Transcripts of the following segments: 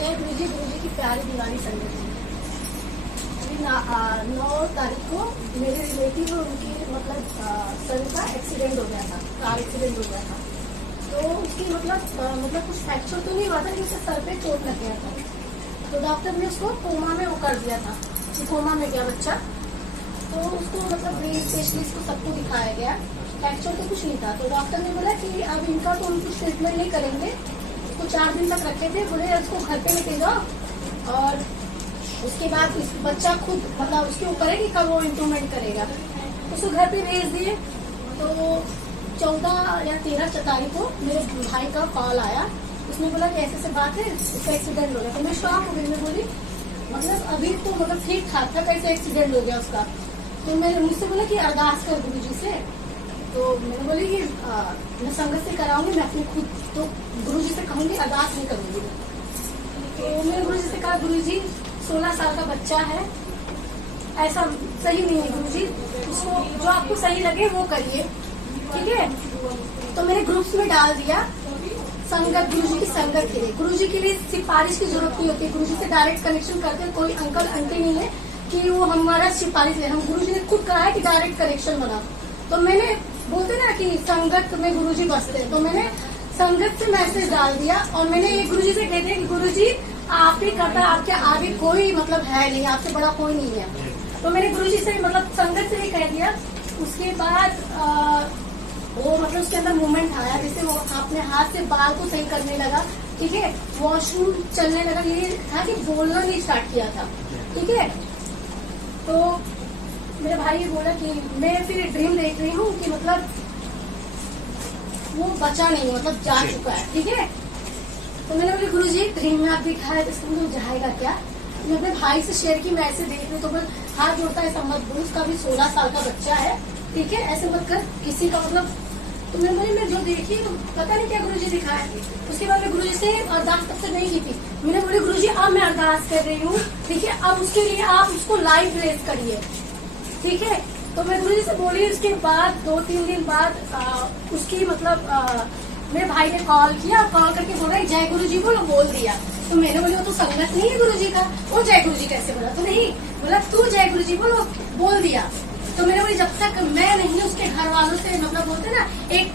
जय गुरु जी की प्यारी दीवानी संगत जी। अभी 9 तारीख को मेरे रिलेटिव उनकी मतलब सन का एक्सीडेंट हो गया था, कार एक्सीडेंट हो गया था। तो उसकी मतलब कुछ फ्रैक्चर तो नहीं हुआ था, लेकिन उसके सर पे चोट लग गया था। तो डॉक्टर ने उसको कोमा में वो कर दिया था कि कोमा में गया बच्चा। तो उसको मतलब ब्रेन स्पेशलिस्ट को सबको दिखाया गया, फ्रैक्चर तो कुछ नहीं था। तो डॉक्टर ने बोला कि अब इनका तो हम कुछ ट्रीटमेंट नहीं करेंगे, उसको 4 दिन तक रखे थे। बोले उसको घर पे लेके जाओ और उसके बाद बच्चा खुद मतलब उसके ऊपर है कि कब वो इम्प्रूवमेंट करेगा। उसको घर पे भेज दिए। तो 14 या 13 तारीख को मेरे भाई का कॉल आया। उसने बोला कि ऐसे बात है, उसका एक्सीडेंट हो गया। तो मैं शॉक हो गई। मैं बोली मतलब अभी तो मतलब ठीक ठाक था, कैसे एक्सीडेंट हो गया उसका। तो मैंने मुझसे बोला कि अरदास कर गुरु जी से। तो मैंने बोली कि मैं संगत से कराऊंगी, मैं अपनी खुद तो गुरु जी से कहूंगी, अरदास नहीं करूंगी। तो मैंने गुरु जी से कहा गुरु जी 16 साल का बच्चा है, ऐसा सही नहीं है गुरु जी, उसको जो आपको सही लगे वो करिए, ठीक है। तो मैंने ग्रुप्स में डाल दिया संगत, गुरु जी की संगत के लिए। गुरु जी के लिए सिफारिश की जरूरत नहीं होती, गुरु जी से डायरेक्ट कनेक्शन करके कोई अंकल आंटी नहीं है कि वो हमारा सिफारिश ले। हम गुरु जी ने खुद कहा है कि डायरेक्ट कनेक्शन बना। तो मैंने बोलते ना कि संगत में गुरु जी बसते हैं, तो मैंने संगत से मैसेज डाल दिया और मैंने ये गुरु जी से कह दिया कि गुरु जी आप ही करता, आपके आगे कोई मतलब है नहीं, आपसे बड़ा कोई नहीं है। तो मैंने गुरु जी से मतलब संगत से ही कह दिया। उसके बाद वो मतलब उसके अंदर मूवमेंट आया, जैसे वो अपने हाथ से बाल को सही करने लगा, ठीक है, वॉशरूम चलने लगा। ये था कि बोलना नहीं स्टार्ट किया था, ठीक है। तो मेरे भाई ने बोला कि मैं फिर ड्रीम देख रही हूँ कि मतलब वो बचा नहीं, मतलब जा चुका है, ठीक है। तो मैंने बोला गुरु जी ड्रीम में आप दिखाया तो इसमें तो जाएगा क्या। मैं अपने भाई से शेयर की, मैं ऐसे देख रही हूँ। तो बोल हाथ जोड़ता है मत बोल, उसका भी 16 साल का बच्चा है, ठीक है, ऐसे मत कर किसी का मतलब। तो मैं बोली मैं जो देखी तो पता नहीं क्या गुरु जी दिखाया। उसके बाद मैं गुरु जी से अरदास तब से नहीं की थी। मैंने बोली गुरु जी अब मैं अरदास कर रही हूँ, ठीक है, अब उसके लिए आप उसको लाइव ब्लेस करिए, ठीक है। तो मैं गुरु जी से बोली। उसके बाद 2-3 दिन बाद उसकी मतलब मेरे भाई ने कॉल किया, कॉल करके बोला जय गुरु जी बोल दिया। तो मैंने बोली वो तो संगत नहीं है गुरु जी का, वो जय गुरु जी कैसे बोला। तो नहीं बोला तू जय गुरु जी बोल दिया। तो मैंने बोली जब तक मैं नहीं उसके घर वालों से मतलब बोलते ना एक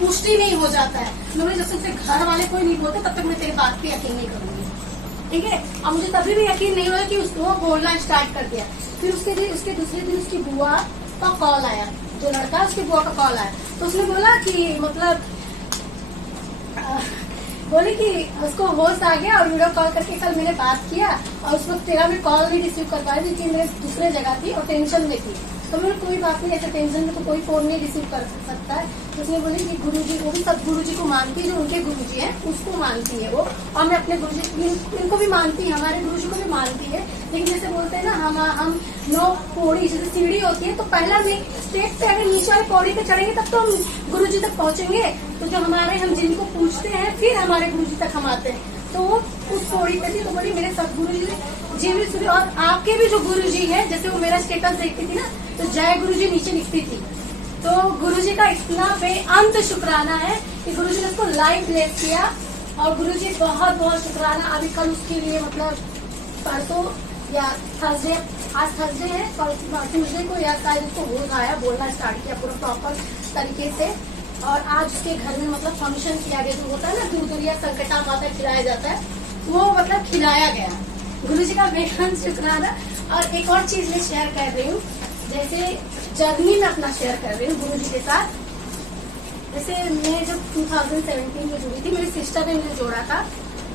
पुष्टि नहीं हो जाता है, मैं बोली जब तक घर वाले कोई नहीं बोलते तब तक मैं तेरी बात पे यकीन नहीं करूंगी, ठीक है। अब मुझे तभी भी यकीन नहीं हुआ कि उसको बोलना स्टार्ट कर दिया। फिर उसके दूसरे दिन उसकी बुआ का कॉल आया, जो लड़का उसकी बुआ का कॉल आया। तो उसने बोला कि मतलब बोली कि उसको होश आ गया और वीडियो कॉल करके कल मैंने बात किया और उस वक्त तेरा भी कॉल नहीं रिसीव कर पाई थी कि मैं दूसरे जगह थी और टेंशन में थी। तो मैंने कोई बात नहीं, ऐसे टेंशन में तो कोई फोन नहीं रिसीव कर सकता है। तो उसने बोली कि गुरु जी, वो भी सब गुरु जी को मानती है, जो उनके गुरु जी है उसको मानती है वो, और मैं अपने गुरु जी इनको भी मानती है, हमारे गुरु जी को भी मानती है। लेकिन जैसे बोलते हैं ना हम 9 पौड़ी जैसे सीढ़ी होती है, तो पहला स्टेप पे अगर नीचे वाली पौड़ी पे चढ़ेंगे तब तो हम गुरु जी तक पहुंचेंगे। तो जो हम जिनको पूछते हैं फिर हमारे गुरु जी तक हम आते हैं। तो उस पौड़ी पे थी। तो बोली मेरे सब गुरु जी भी सुने, और आपके भी जो गुरु जी है, जैसे वो मेरा स्टेटस देखती थी ना तो जय गुरु जी नीचे लिखती थी। तो गुरु जी का इतना बेअंत शुक्राना है कि गुरु जी ने उसको लाइव ब्लेस किया, और गुरु जी बहुत बहुत शुक्राना। अभी कल उसके लिए मतलब परसों या थर्सडे, आज थर्सडे है, ट्यूजडे को या शायद उसको होश आया, बोलना स्टार्ट किया पूरा प्रॉपर तरीके से। और आज उसके घर में मतलब फंक्शन किया गया, जो होता है ना दूध या संकटा माता खिलाया जाता है, वो मतलब खिलाया गया। गुरु जी का बेहद शुक्राना। और एक और चीज मैं शेयर कर रही हूँ, जैसे जर्नी में अपना शेयर कर रही हूँ गुरु जी के साथ। जैसे मैं जब 2017 में जुड़ी थी, मेरी सिस्टर ने मुझे जोड़ा था,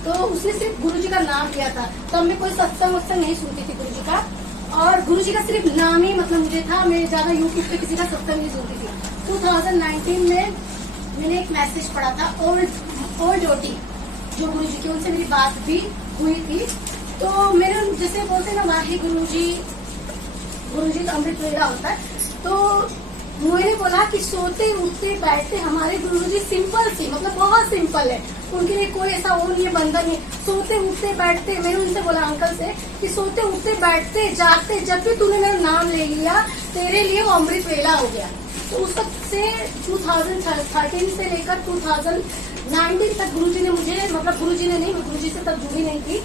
तो उसने सिर्फ गुरु जी का नाम लिया था। तो मैं कोई सत्संग वत्संग नहीं सुनती थी गुरु जी का, और गुरु जी का सिर्फ नाम ही मतलब मुझे था। मैं ज्यादा यूट्यूब पे किसी का सत्संग नहीं सुनती थी। 2019 में मैंने एक मैसेज पढ़ा था ओल्ड ओटी, जो गुरु जी की, उनसे मेरी बात भी हुई थी। तो मेरे जैसे बोलते ना वाहे गुरु जी तो अमृत वेला होता है। तो मैंने बोला कि सोते उठते बैठते हमारे गुरु जी सिंपल सी, मतलब बहुत सिंपल है, उनके लिए कोई ऐसा वो नहीं है, बंधन नहीं। सोते उठते बैठते, मैंने उनसे बोला अंकल से कि सोते उठते बैठते जागते जब भी तूने मेरा नाम ले लिया तेरे लिए वो अमृत वेला हो गया। तो उस वक्त से 2013 से लेकर 2019 19 तक गुरुजी ने मुझे, मतलब गुरुजी ने नहीं, मैं गुरुजी से तब जुड़ी नहीं थी,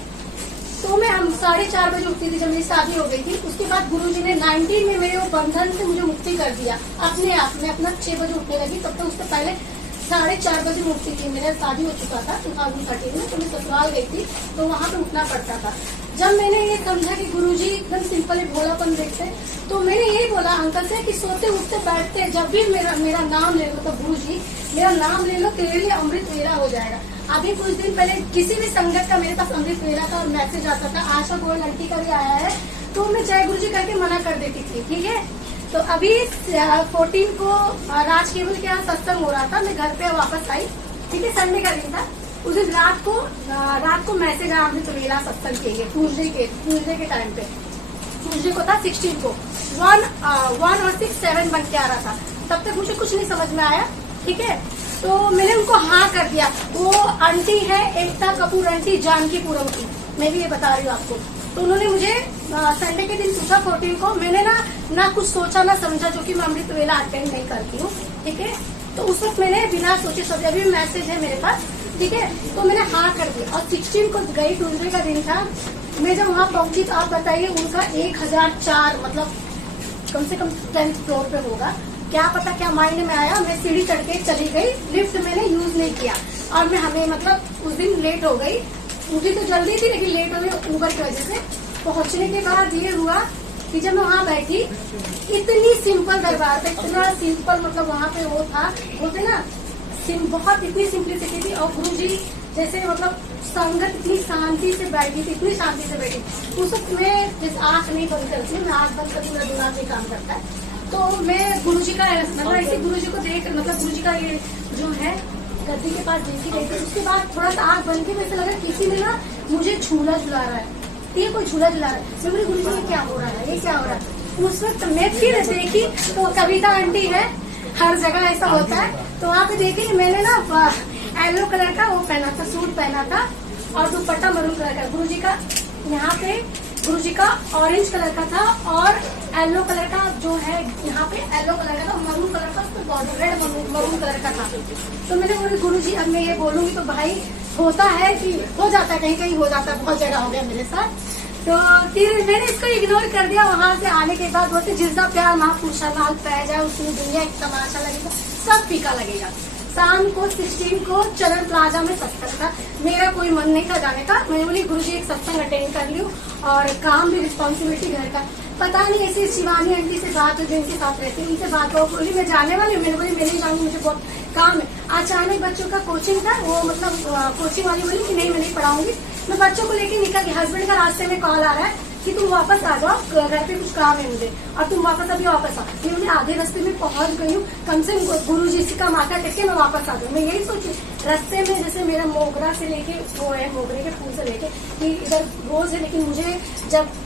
तो मैं हम 4:30 बजे उठती थी जब मेरी शादी हो गई थी। उसके बाद गुरुजी ने 19 में मेरे वो बंधन से मुझे मुक्ति कर दिया अपने आप में। अपना 6 बजे उठने लगी, तब तक उससे पहले 4:30 बजे में उठती थी। मेरा शादी हो चुका था 2013 में, तो मैं ससुराल गई थी, तो वहां पे उठना पड़ता था। जब मैंने ये समझा कि गुरुजी एकदम सिंपल भोलापन देखते, तो मैंने यही बोला अंकल से कि सोते उठते बैठते जब भी मेरा नाम ले लो, तो गुरुजी मेरा नाम ले लो, तेरे लिए अमृत वेला हो जाएगा। अभी कुछ दिन पहले किसी भी संगत का मेरे पास अमृत वेला का मैसेज आता था, आशा गोयल लड़की का भी आया है, तो मैं जय गुरुजी करके मना कर देती थी। ठीक है, तो अभी 14 को राज केवल के यहाँ सत्संग हो रहा था, मैं घर पे वापस आई। ठीक है, संडे का दिन था। उस दिन रात को मैसेज आया अमृत वेला सत्संग के लिए, ट्यूजडे के टाइम पे। ट्यूजडे को था 16 को 1 और 6 7 बन के आ रहा था। तब तक मुझे कुछ नहीं समझ में आया। ठीक है, तो मैंने उनको हाँ कर दिया। वो आंटी है एकता कपूर आंटी, जानकीपुरम की, मैं भी ये बता रही हूँ आपको। तो उन्होंने मुझे संडे के दिन पूछा 14 को। मैंने ना कुछ सोचा ना समझा, जो कि मैं अमृत वेला अटेंड नहीं करती हूँ। ठीक है, तो उस वक्त मैंने बिना सोचे समझे, अभी मैसेज है मेरे पास। ठीक है, तो मैंने हाँ कर दिया और 16 को गई, ट्यूजडे का दिन था। मैं जब वहाँ पहुंची तो आप बताइए उनका 1004 मतलब कम से कम 10th फ्लोर पे होगा। क्या पता क्या माइंड में आया, मैं सीढ़ी चढ़ के चली गई, लिफ्ट मैंने यूज नहीं किया और मैं हमें मतलब उस दिन लेट हो गई। मुझे तो जल्दी थी लेकिन लेट हो गई ऊबर की वजह से। पहुंचने के बाद ये हुआ कि जब मैं वहाँ बैठी, इतनी सिंपल दरबार था, इतना सिंपल, मतलब वहाँ पे वो था, बोलते ना बहुत इतनी सिंपलिसिटी थी। और गुरुजी जैसे मतलब संगत इतनी शांति से बैठी थी, इतनी शांति से बैठी। उस वक्त मैं जैसे आंख नहीं बंद करती हूँ, मैं आंख बंद करती, मेरा दिमाग नहीं काम करता है। तो मैं गुरुजी का मतलब ऐसे गुरुजी को देख, मतलब गुरुजी का ये जो है गद्दी के पास देखी गई थी। उसके बाद थोड़ा सा आंख बंद के वैसे लगा किसी ने ना मुझे झूला झुला रहा है, ये कोई झूला झुला रहा है। मैं बोली गुरुजी ये क्या हो रहा है, ये क्या हो रहा है। उस वक्त मैं फिर देखी तो कविता आंटी है, हर जगह ऐसा होता है। तो वहाँ पे देखी मैंने ना येलो कलर का वो पहना था, सूट पहना था और दुपट्टा मरून कलर का। गुरुजी का यहाँ पे गुरुजी का ऑरेंज कलर का था और येलो कलर का जो है यहाँ पे येलो कलर का था, मरून कलर का उसको बॉर्डर रेड मरून कलर का था। तो मैंने बोली गुरुजी अब मैं ये बोलूंगी तो भाई होता है कि हो जाता है, कहीं कहीं हो जाता है, बहुत जगह हो गया मेरे साथ। तो फिर मैंने इसको इग्नोर कर दिया। वहां से आने के बाद बोलते जिसका प्यार महापुरुषा नाल पै जाए उसमें दुनिया एक तमाशा लगेगा, सब फीका लगेगा। शाम को 16 को चरण प्लाजा में सत्संग था, मेरा कोई मन नहीं था जाने का। मैं बोली गुरुजी एक सत्संग अटेंड कर लूं और काम भी रिस्पॉन्सिबिलिटी घर का। पता नहीं ऐसी शिवानी आंटी से बात हुई जिनके साथ रहती है, उनसे बात हो, बोली मैं जाने वाली हूँ। मैंने बोली मैं नहीं जाऊंगी, मुझे बहुत काम है। अचानक बच्चों का कोचिंग था, वो मतलब कोचिंग वाली बोली कि नहीं मैं नहीं पढ़ाऊंगी। मैं बच्चों को लेके निकल गई। हस्बैंड का रास्ते में कॉल आ रहा है कि तुम वापस आ जाओ, घर पे कुछ काम है मुझे और तुम वापस अभी वापस आओ। ये मैं आधे रास्ते में पहुंच गई हूँ, कम से कम गुरुजी का माथा टेक के मैं वापस आ जाऊँ। मैं यही सोची रास्ते में, जैसे मेरा मोगरा से लेके वो है, मोगरे के फूल से लेके कि इधर रोज है, लेकिन मुझे जब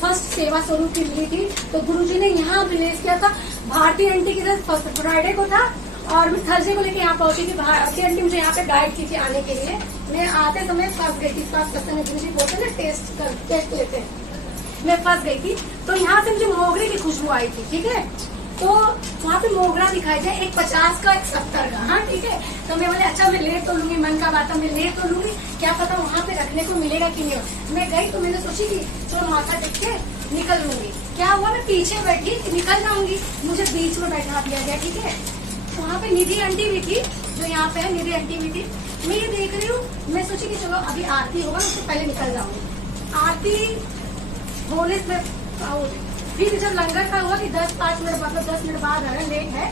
फर्स्ट सेवा स्वरूप की मिली थी तो गुरुजी ने यहाँ रिलीज किया था। भारती आंटी के साथ फर्स्ट फ्राइडे को था और मैं थर्सडे को लेके यहाँ पहुंची थी। भारती आंटी मुझे यहाँ पे गाइड की थी आने के लिए। मैं आते समय फंस गई थी, गुरुजी बोलते ना टेस्ट लेते हैं, मैं फंस गई थी। तो यहाँ से मुझे मोगरे की खुशबू आई थी। ठीक है, तो वहाँ पे मोगरा दिखाई दिया, एक 50 का एक 70 का। हाँ ठीक है, तो मैं बोले अच्छा मैं ले तो लूंगी, मन का बात है मैं ले तो लूंगी, क्या पता वहाँ पे रखने को मिलेगा कि नहीं। मैं गई तो मैंने सोची कि चलो माथा टेक के निकल लूंगी। क्या हुआ, मैं पीछे बैठी निकल जाऊंगी, मुझे बीच में बैठा दिया गया। ठीक है, वहाँ पे निधि आंटी भी थी, जो यहाँ पे है निधि आंटी भी थी। मैं ये देख रही हूँ, मैं सोची कि चलो अभी आरती होगा, उससे पहले निकल जाऊंगी। आरती होने से फिर जब लंगर का हुआ कि 10-5 मिनट मतलब 10 मिनट बाद आ रहा है, लेट है,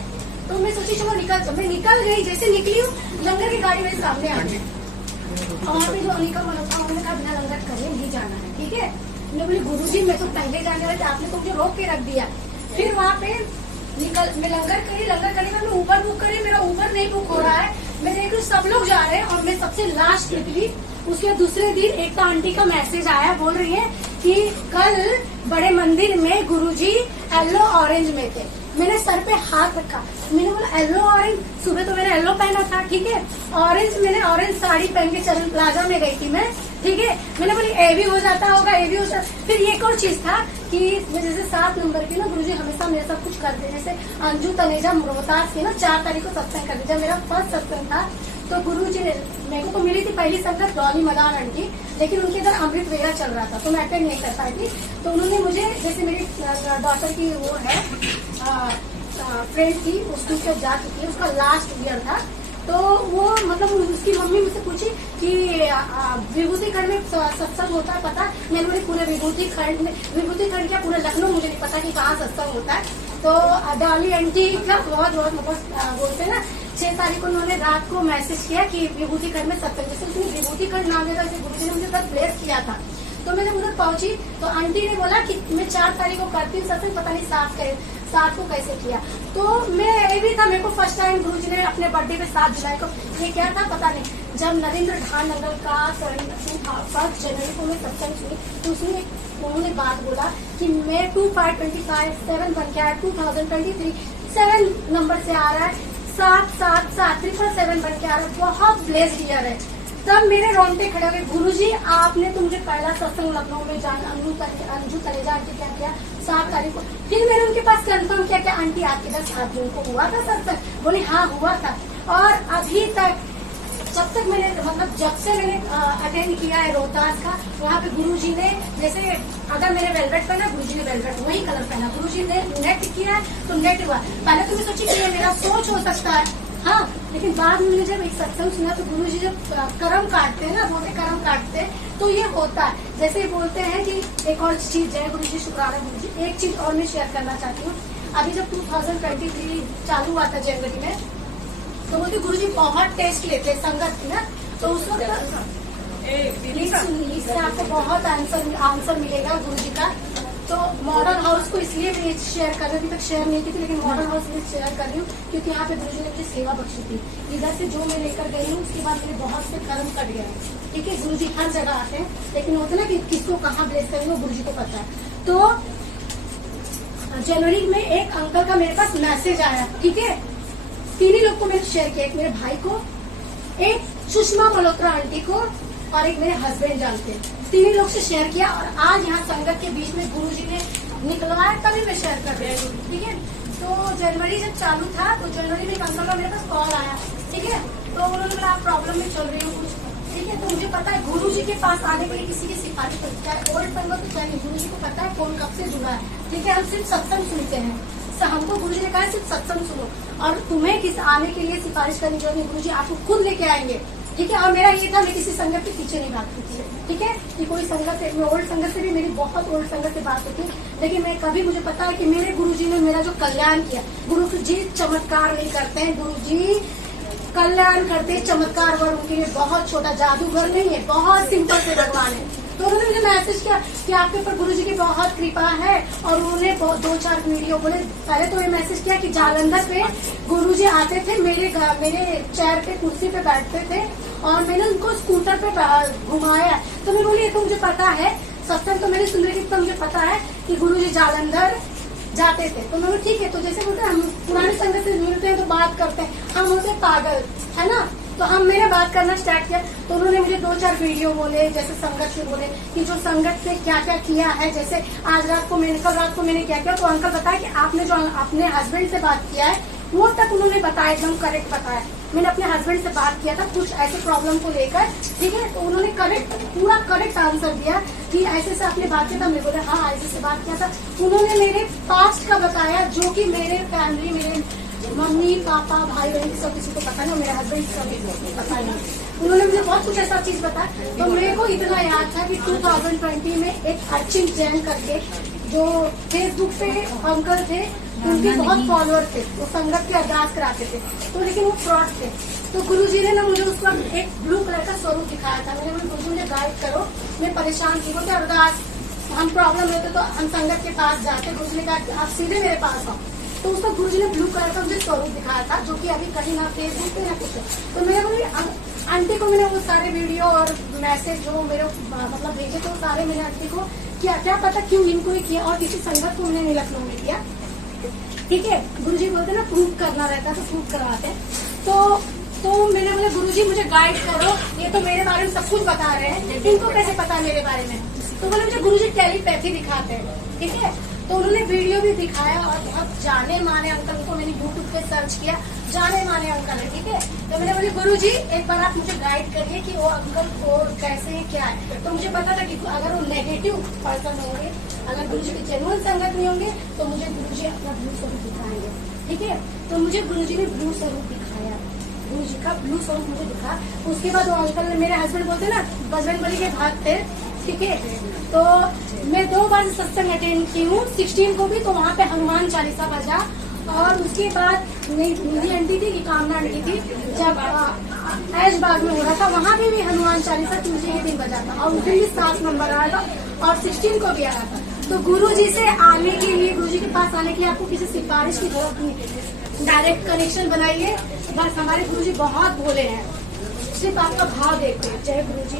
तो मैं सोची चलो मैं निकल गई। जैसे निकली हूँ लंगर की गाड़ी मेरे सामने आ गई और वहाँ पे जो अनिका मनोता उन्होंने कहा बिना लंगर करे नहीं जाना है। ठीक है, मैं बोली गुरुजी मैं तो पहले जाने वाले, आपने तो मुझे रोक के रख दिया। फिर वहाँ पे मैं लंगर करी मैं ऊबर बुक करी, मेरा ऊबर नहीं बुक हो रहा है। मैं देख रही हूँ सब लोग जा रहे हैं और मैं सबसे लास्ट निकली। उसके दूसरे दिन एकता आंटी का मैसेज आया, बोल रही है कि कल बड़े मंदिर में गुरुजी येलो ऑरेंज में थे। मैंने सर पे हाथ रखा, मैंने बोला येलो ऑरेंज, सुबह तो मैंने येलो पहना था। ठीक है, ऑरेंज, मैंने ऑरेंज साड़ी पहन के चरण प्लाजा में गई थी मैं। ठीक है, मैंने बोली ए भी हो जाता होगा, ए भी हो जाता। फिर एक और चीज था कि जैसे 7 नंबर की ना गुरुजी हमेशा मेरे साथ कुछ करते, जैसे अंजू तनेजा रोहतास की ना 4 तारीख को सत्संग करते। जब मेरा फर्स्ट सत्संग था तो गुरुजी ने मेरे को मिली थी पहली संगत डॉली मदान आंटी, लेकिन उनके इधर अमृत वेला चल रहा था तो मैं अटेंड नहीं कर पाई थी। तो उन्होंने मुझे, जैसे मेरी डॉटर की वो है फ्रेंड थी, उस ट्यूब पे जा चुकी है, उसका लास्ट ईयर था, तो वो मतलब उसकी मम्मी मुझसे पूछी कि विभूति खंड में सत्संग होता है पता? मैंने बोली पूरे विभूति खंड में, विभूति खंड क्या पूरे लखनऊ मुझे नहीं पता कि कहाँ सत्संग होता है। तो डॉली आंटी का बहुत मतलब बोलते हैं ना, 6 तारीख को उन्होंने रात को मैसेज किया कि विभूति खंड में सत्संग, जैसे उसने विभूति खंड नाम लेकर गुरुजी ने मुझे तब प्लेस किया था। तो मैं जब उधर पहुंची तो आंटी ने बोला कि मैं 4 तारीख को करती हूँ सत्संग, पता नहीं 7 को कैसे किया। तो मैं ये भी था, मेरे को फर्स्ट टाइम गुरुजी ने अपने बर्थडे पे 7 जुलाई को, ये क्या था पता नहीं, जब नरेंद्र ढान नंगल का 1 जनवरी को मैं सत्संग सुनी तो उसमें उन्होंने बात बोला कि मैं 2525 7 बन के आया, 2023 7 नंबर से आ रहा है, 777 777 बन के आ रहा है, बहुत ब्लेस्ड ईयर है। तब मेरे रोंगटे खड़े हो गए, गुरुजी आपने तो मुझे पहला सत्संग लखनऊ में जाना, अंजू तलेजा आंटी क्या किया 7 तारीख को। फिर मैंने उनके पास कंफर्म किया कि आंटी आपके 7 जून को हुआ था सत्संग? बोले हाँ हुआ था। और अभी तक जब तक मैंने मतलब जब से मैंने अटेंड किया है रोहतास का, वहाँ पे गुरुजी ने, जैसे अगर मैंने वेलवेट पहना, गुरुजी ने वेलवेट वही कलर पहना, गुरुजी ने नेट किया तो नेट हुआ। पहले तो मैं सोची कि ये मेरा सोच हो सकता है, हाँ, लेकिन बाद में जब एक सत्संग सुना तो गुरुजी जब कर्म काटते हैं ना, बोलते कर्म काटते हैं तो ये होता है। जैसे बोलते हैं कि एक और चीज, जय गुरुजी शुक्राना गुरुजी, एक चीज और मैं शेयर करना चाहती हूँ। अभी जब 2023 चालू हुआ था जनवरी में, तो बोलते गुरुजी बहुत टेस्ट लेते संगत की ना, तो उस वक्त इससे आपको बहुत आंसर मिलेगा गुरुजी का। तो मॉडल हाउस को इसलिए मैं शेयर कर रही हूँ, अभी तक शेयर नहीं की थी, लेकिन मॉडल हाउस में शेयर कर रही हूँ क्योंकि यहाँ पे गुरुजी ने मुझे सेवा बख्शी थी। इधर से जो मैं लेकर गई हूँ उसके बाद मेरे बहुत से कर्म कट गए। ठीक है, गुरुजी हर जगह आते हैं, लेकिन होता है ना कि किसको कहाँ ब्लेस करेंगे वो गुरुजी को पता है। तो जनवरी में एक अंकल का मेरे पास मैसेज आया, ठीक है, 3 लोग को मैंने शेयर किया, एक मेरे भाई को, एक सुषमा मल्होत्रा आंटी को और एक मेरे हस्बैंड जानते हैं, 3 लोग से शेयर किया। और आज यहाँ संगत के बीच में गुरुजी ने निकलवाया तभी मैं शेयर कर रही हूँ। ठीक है, तो जनवरी जब चालू था तो जनवरी में एक अंकल का मेरे पास कॉल आया, ठीक है, तो उन्होंने बोला आप प्रॉब्लम में चल रही हो कुछ, ठीक है। तो मुझे पता है गुरुजी के पास आने के लिए किसी की सिफारिश होती है, ओल्ड संगत तो चाहिए, गुरुजी को पता है कौन कब से जुड़ा है। ठीक है, हम सिर्फ सत्संग सुनते हैं, हमको गुरुजी ने कहा सिर्फ सत्संग सुनो और तुम्हें किस आने के लिए सिफारिश करनी चाहिए, गुरुजी आपको खुद लेके आएंगे। ठीक है, और मेरा ये था मैं किसी संगत के पीछे नहीं भागती थी। ठीक है, कि कोई संगत से, मैं ओल्ड संगत से भी, मेरी बहुत ओल्ड संगत से बात होती, लेकिन मैं कभी, मुझे पता है कि मेरे गुरुजी ने मेरा जो कल्याण किया, गुरुजी चमत्कार नहीं करते हैं, गुरुजी कल्याण करते, चमत्कार वर्ग उनके लिए बहुत छोटा, जादूगर नहीं है, बहुत सिंपल से भगवान है। तो उन्होंने मुझे मैसेज किया कि आपके ऊपर गुरुजी की बहुत कृपा है, और उन्होंने 2-4 वीडियो बोले। पहले तो ये मैसेज किया कि जालंधर पे गुरुजी आते थे, मेरे चेयर पे, कुर्सी पे बैठते थे और मैंने उनको स्कूटर पे घुमाया। तो मैं बोली ये तो मुझे पता है, सत्संग तो मैंने सुन रही थी, तो मुझे पता है कि गुरुजी जालंधर जाते थे। तो मैं ठीक है, तो जैसे बोलते हैं हम पुराने संगत से मिलते हैं तो बात करते हैं, हम होते पागल है ना, तो हम मैंने बात करना स्टार्ट किया। तो उन्होंने मुझे 2-4 वीडियो बोले, जैसे संगत से बोले कि जो संगत से क्या क्या किया है, जैसे आज रात को मैंने, कल रात को मैंने क्या किया, तो अंकल बताया कि आपने जो अपने हस्बैंड से बात किया है वो तक उन्होंने बताया, एकदम करेक्ट बताया। मैंने अपने हस्बैंड से बात किया था कुछ ऐसे प्रॉब्लम को लेकर, ठीक है, तो उन्होंने पूरा करेक्ट आंसर दिया कि ऐसे से आपने बात किया था। मैं बोला हाँ ऐसे से बात किया था। उन्होंने मेरे पास्ट का बताया, जो कि मेरे फैमिली, मेरे मम्मी पापा भाई बहन सब किसी को पता नहीं, मेरे हस्बैंड को पता नहीं। उन्होंने मुझे बहुत कुछ ऐसा चीज बताया। तो मेरे को इतना याद था कि 2020 में एक अर्चिन जैन करके जो फेसबुक पे अंकल थे, उनके बहुत फॉलोअर थे, वो संगत के अरदास कराते थे, तो लेकिन वो फ्रॉड थे। तो गुरुजी ने ना मुझे उस वक्त एक ब्लू कलर का स्वरूप दिखाया था। मैंने बोला गुरुजी मुझे गाइड करो, मैं परेशान थी, बोलते अरदास हम प्रॉब्लम होते तो हम संगत के पास जाते। गुरुजी ने कहा आप सीधे मेरे पास आओ। तो उसको गुरुजी ने ब्लू कलर का मुझे स्वरूप दिखाया था, जो कि अभी कहीं ना फेसबुक पे ना कुछ। तो मैंने बोली आंटी को, मैंने वो सारे वीडियो और मैसेज जो मेरे मतलब भेजे, तो सारे मैंने आंटी को क्या पता क्यों इनको ही किया, और किसी संगत को मैंने नहीं लखनऊ में किया। ठीक है, गुरुजी बोलते ना प्रूव करना रहता है तो प्रूव करवाते हैं। तो मैंने बोला गुरुजी मुझे गाइड करो, ये तो मेरे बारे में सब कुछ बता रहे हैं, इनको कैसे पता है मेरे बारे में। तो बोले मुझे गुरुजी टेलीपैथी दिखाते हैं। ठीक है, तो उन्होंने वीडियो भी दिखाया और बहुत जाने माने अंकल को मैंने यूट्यूब पे सर्च किया, जाने माने अंकल है। ठीक है, तो मैंने बोली गुरुजी एक बार आप मुझे गाइड करिए कि वो अंकल को कैसे क्या है। तो मुझे पता था कि अगर वो नेगेटिव पर्सन होंगे, अगर गुरुजी की जेन्युइन संगत नहीं होंगे तो मुझे गुरुजी अपना ब्लू स्वरूप दिखाएंगे। ठीक है, तो मुझे गुरुजी ने ब्लू स्वरूप दिखाया, गुरुजी का ब्लू स्वरूप मुझे दिखा। उसके बाद वो अंकल ने, मेरे हस्बैंड बोलते ना बजरंग बली के भाग थे, ठीक है, तो मैं 2 बार सत्संग अटेंड की हूँ, 16 को भी, तो वहाँ पे हनुमान चालीसा बजा। और उसके बाद मेरी आंटी थी कि कामना आंटी थी, जब ऐश बाग में हो रहा था वहाँ पे भी हनुमान चालीसा ट्यूजडे के दिन बजा था, और उस दिन भी 7 नंबर आया था और 16 को भी आया था। तो गुरु जी से आने के लिए, गुरु जी के पास आने के लिए आपको किसी सिफारिश की जरूरत नहीं, डायरेक्ट कनेक्शन बनाइए बस। हमारे गुरु जी बहुत भोले हैं, सिर्फ आपका भाव देखते हैं। जय गुरु जी।